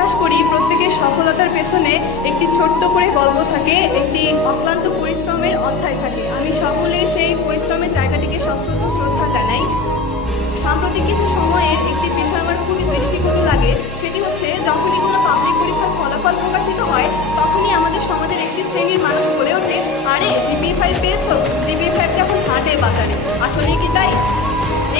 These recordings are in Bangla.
বিশ্বাস করি প্রত্যেকের সফলতার পেছনে একটি ছোট্ট করে গল্প থাকে, একটি অক্লান্ত পরিশ্রমের অধ্যায় থাকে। আমি সকলের সেই পরিশ্রমের জায়গাটিকে সশ্রদ্ধ শ্রদ্ধা জানাই। সাম্প্রতিক কিছু সময়ের একটি বিষয় আমার খুবই দৃষ্টিকটু লাগে, সেটি হচ্ছে যখনই কোনো পাবলিক পরীক্ষার ফলাফল প্রকাশিত হয় তখনই আমাদের সমাজের একটি শ্রেণীর মানুষ বলে ওঠে, আরে GPA-5 পেয়েছো, GPA-5 এখন হাটে বাজারে। আসলেই কি তাই?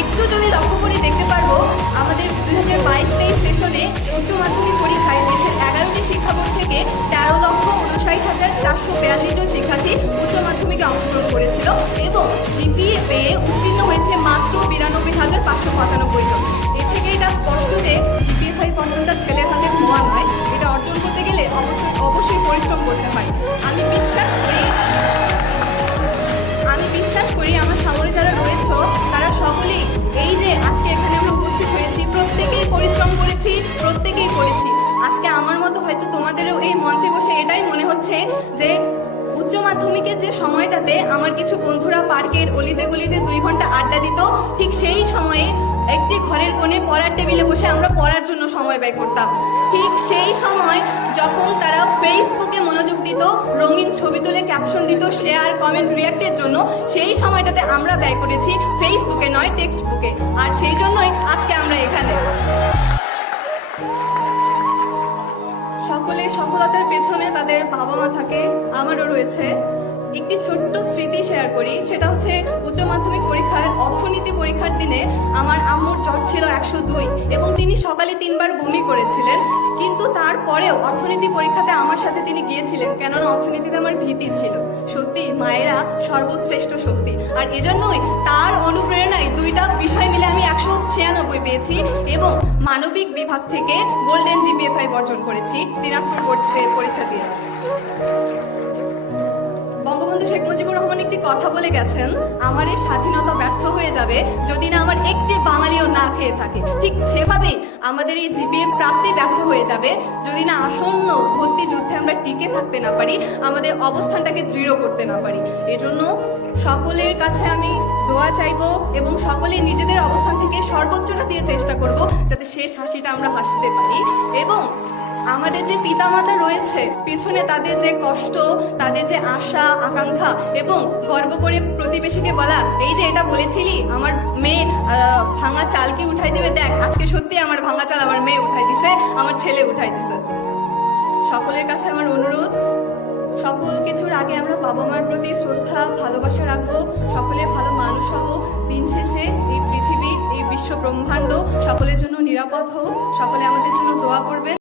একটু যদি লক্ষ্য করে দেখতে পারবো, আমাদের 2022-23 সেশনে উচ্চ মাধ্যমিক পরীক্ষায় দেশের 11টি শিক্ষা বোর্ড থেকে 13,59,442 জন শিক্ষার্থী উচ্চ মাধ্যমিকে অংশগ্রহণ করেছিল এবং GPA পেয়ে উত্তীর্ণ হয়েছে মাত্র 92,595 জন। এ থেকে এটা স্পষ্ট যে GPA-5 অর্জনটা ছেলের হাতে ধোয়া নয়, এটা অর্জন করতে গেলে অবশ্যই পরিশ্রম করতে হয়। আমি বিশ্বাস করি আমার সামনে যারা রয়েছে তারা সকলেই এই যে আজকে এখানে আমরা উপস্থিত হয়েছি প্রত্যেকেই পরিশ্রম করেছি, প্রত্যেকেই করেছি। আজকে আমার মতো হয়তো তোমাদেরও এই মঞ্চে বসে এটাই মনে হচ্ছে যে উচ্চ মাধ্যমিকের যে সময়টাতে আমার কিছু বন্ধুরা পার্কের অলিতে গলিতে 2 ঘন্টা আড্ডা দিত, ঠিক সেই সময়ে একটি ঘরের কোণে পড়ার টেবিলে বসে আমরা পড়ার জন্য সময় ব্যয় করতাম। ঠিক সেই সময় যখন তারা ফেসবুকে মনোযোগ দিত, রঙিন ছবি তুলে ক্যাপশন দিত, শেয়ার কমেন্ট রিয়াক্টের জন্য, সেই সময়টাতে আমরা ব্যয় করেছি ফেসবুকে নয় টেক্সট বুকে। আর সেই জন্যই আজকে আমরা এখানে। সকলের সফলতার পেছনে তাদের বাবা মা থাকে, আমারও রয়েছে। একটি ছোট্ট স্মৃতি শেয়ার করি, সেটা হচ্ছে উচ্চ মাধ্যমিক পরীক্ষার অর্থনীতি পরীক্ষার দিনে আমার আম্মুর জ্বর ছিল 102 এবং তিনি সকালে 3 বার বমি করেছিলেন, কিন্তু তারপরেও অর্থনীতি পরীক্ষাতে আমার সাথে তিনি গিয়েছিলেন, কেননা অর্থনীতিতে আমার ভীতি ছিল। সত্যি মায়েরা সর্বশ্রেষ্ঠ শক্তি, আর এজন্যই তার অনুপ্রেরণায় 2টা বিষয় মিলে আমি 196 পেয়েছি এবং মানবিক বিভাগ থেকে গোল্ডেন GPA-5 অর্জন করেছি দিনাজপুর বোর্ড পরীক্ষা দিয়ে। বঙ্গবন্ধু শেখ মুজিবুর রহমান একটি কথা বলে গেছেন, আমার এই স্বাধীনতা ব্যর্থ হয়ে যাবে যদি না আমার একটি বাঙালিও না খেয়ে থাকে। ঠিক সেভাবেই আমাদের এই GPA প্রাপ্তি ব্যর্থ হয়ে যাবে যদি না আসন্ন ভর্তি যুদ্ধে আমরা টিকে থাকতে না পারি, আমাদের অবস্থানটাকে দৃঢ় করতে না পারি। এজন্য সকলের কাছে আমি দোয়া চাইবো এবং সকলে নিজেদের অবস্থান থেকে সর্বোচ্চটা দিয়ে চেষ্টা করব যাতে শেষ হাসিটা আমরা হাসতে পারি। এবং আমাদের যে পিতামাতা রয়েছে পিছনে, তাদের যে কষ্ট, তাদের যে আশা আকাঙ্ক্ষা, এবং গর্ব করে প্রতিবেশীকে বলা, এই যে এটা বলেছিলি আমার মেয়ে ভাঙা চাল কি উঠাই দিবে, দেখ আজকে সত্যি আমার ভাঙা চাল আমার মেয়ে উঠাই দিছে, আমার ছেলে উঠাই দিছে। সকলের কাছে আমার অনুরোধ, সকল কিছুর আগে আমরা বাবা মার প্রতি শ্রদ্ধা ভালোবাসা রাখবো, সকলে ভালো মানুষ হব। দিন শেষে এই পৃথিবী, এই বিশ্ব ব্রহ্মাণ্ড সকলের জন্য নিরাপদ হোক। সকলে আমাদের জন্য দোয়া করবেন।